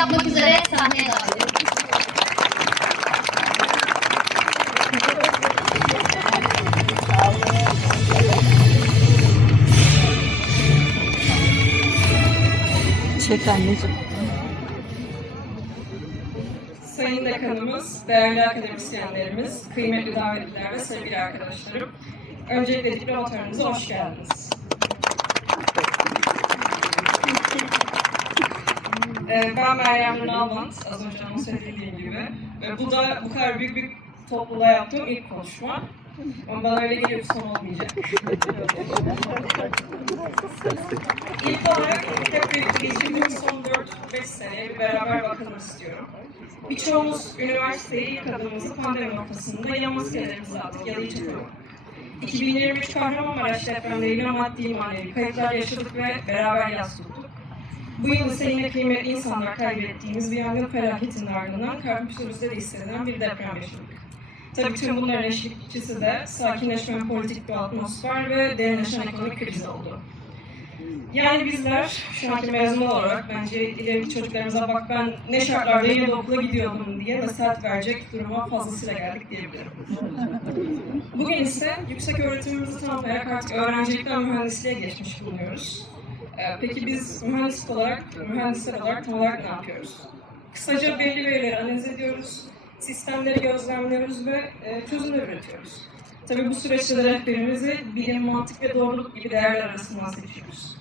yapmak üzere sahneye davet ediyorum. Çek anneciğim. Sayın Dekanımız, değerli akademisyenlerimiz, kıymetli davetliler ve sevgili arkadaşlarım. Öncelikle diplomatörümüze hoş geldiniz. Ee, Ben Meryem Nur Almant, az önce anons edildiğim gibi. Ve bu da bu kadar büyük bir topluluğa yaptığım ilk konuşma. Ama bana öyle geliyor son olmayacak. İlk olarak hep birlikte geçirdiğimiz son 4-5 seneye bir beraber bakalım istiyorum. Birçoğumuz üniversiteye ilk adımımızı pandemi noktasında ya maskelerimizi attık ya da hiç atamadık. 2023 Kahramanmaraş depremleriyle maddi manevi kayıplar yaşadık ve beraber yas tuttuk. Bu yıl ise yine kıymetli insanlar kaybettiğimiz bir yangın felaketinin ardından kampüsümüzde de hissedilen bir deprem yaşadık. Tabii tüm bunların eşlikçisi de sakinleşmeyen politik bir atmosfer ve derinleşen ekonomik kriz oldu. Yani bizler şu anki mezun olarak bence ileriki çocuklarımıza bak ben ne şartlarda yine okula gidiyordum diye nasihat verecek duruma fazlasıyla geldik diyebilirim. Bugün ise yüksek öğretimimizi tamamlayarak artık öğrencilikten mühendisliğe geçmiş bulunuyoruz. Ee, Peki biz mühendislik olarak, mühendisler olarak tam olarak ne yapıyoruz? Kısaca belli verileri analiz ediyoruz, sistemleri gözlemliyoruz ve e, çözümler üretiyoruz. Tabii bu süreçte de rehberimizi bilim, mantık ve doğruluk gibi değerler arasından seçiyoruz.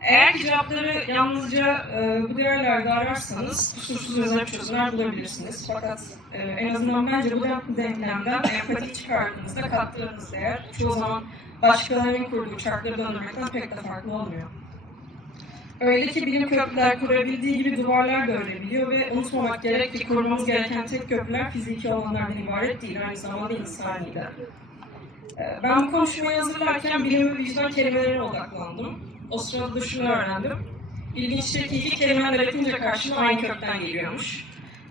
Eğer ki cevapları yalnızca e, bu değerlerde ararsanız kusursuz özel çözümler bulabilirsiniz. Fakat e, en azından bence bu denklemden empati çıkardığınızda kattığınız değer çoğu zaman başkalarının kurduğu çarkları döndürmekten pek de farklı olmuyor. Öyle ki bilim köprüler kurabildiği gibi duvarlar da örebiliyor ve unutmamak gerek ki korumamız gereken tek köprüler fiziki olanlardan ibaret değil, aynı zamanda insani de. Ee, Ben bu konuşmayı hazırlarken bilim ve vicdan kelimelerine odaklandım. O sırada da şunu öğrendim. İlginçtir ki iki kelimeler yapınca karşıma aynı kökten geliyormuş.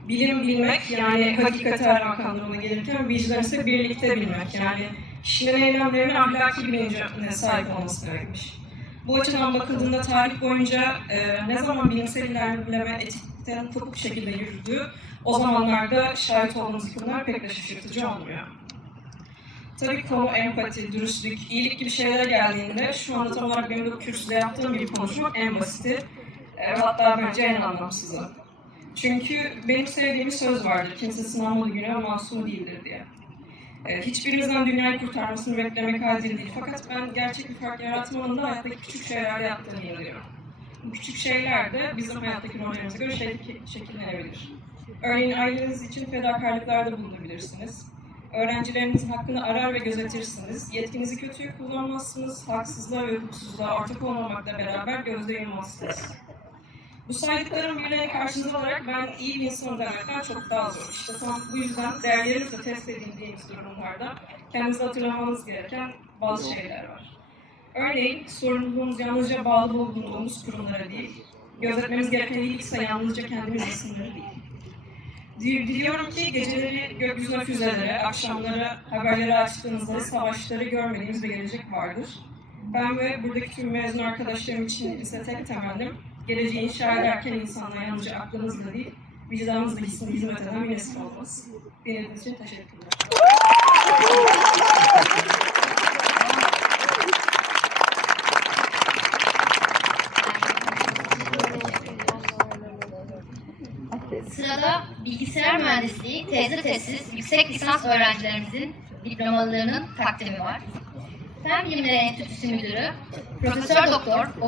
Bilim bilmek yani hakikati aramak anlamına gelirken vicdan ise birlikte bilmek yani kişinin eylemlerinin ahlaki bilincine sahip olması demekmiş. Bu açıdan bakıldığında tarih boyunca e, ne zaman bilimsel ilerleme etikten kopuk şekilde yürüdüğü o zamanlarda şahit olduğumuz yıkımlar pek de şaşırtıcı olmuyor. Tabii konu empati, dürüstlük, iyilik gibi şeylere geldiğinde şu anda tam olarak benim de bu kürsüde yaptığım gibi konuşmak en basiti e, hatta bence en anlamsızı. Çünkü benim sevdiğim bir söz vardır, kimse sınanmalı güne masum değildir diye. E, hiçbirimizden dünyayı kurtarmasını beklemek adil değil. Fakat ben gerçek bir fark yaratmanın da hayattaki küçük şeylerle yaptığını inanıyorum. Bu küçük şeyler de bizim hayattaki rollerimize göre şekil- şekillenebilir. Örneğin aileniz için fedakarlıklarda bulunabilirsiniz. Öğrencilerinizin hakkını arar ve gözetirsiniz. Yetkinizi kötüye kullanmazsınız. Haksızlığa ve hukuksuzluğa ortak olmamakla beraber gözde yummazsınız. Bu saydıklarım birilerine karşınıza alarak ben iyi bir insanım demekten çok daha zor. İşte tam bu yüzden değerlerinizle test edildiğiniz durumlarda kendinizi hatırlamanız gereken bazı şeyler var. Örneğin sorumluluğumuz yalnızca bağlı bulunduğumuz kurumlara değil, gözetmemiz gereken iyilik ise yalnızca kendimiz isimleri değil. Dil- Diliyorum ki geceleri gökyüzüne füzelere, akşamları haberleri açtığınızda savaşları görmediğimiz bir gelecek vardır. Ben ve buradaki tüm mezun arkadaşlarım için ise tek temennim geleceği inşa ederken insanlar yalnızca aklınızla değil, vicdanınızla hissine hizmet eden bir nesil olması. Dinlediğiniz için teşekkürler. Sırada bilgisayar mühendisliği tezli tezsiz yüksek lisans öğrencilerimizin diplomalarının takdimi var. Fen Bilimleri Enstitüsü Müdürü Profesör Doktor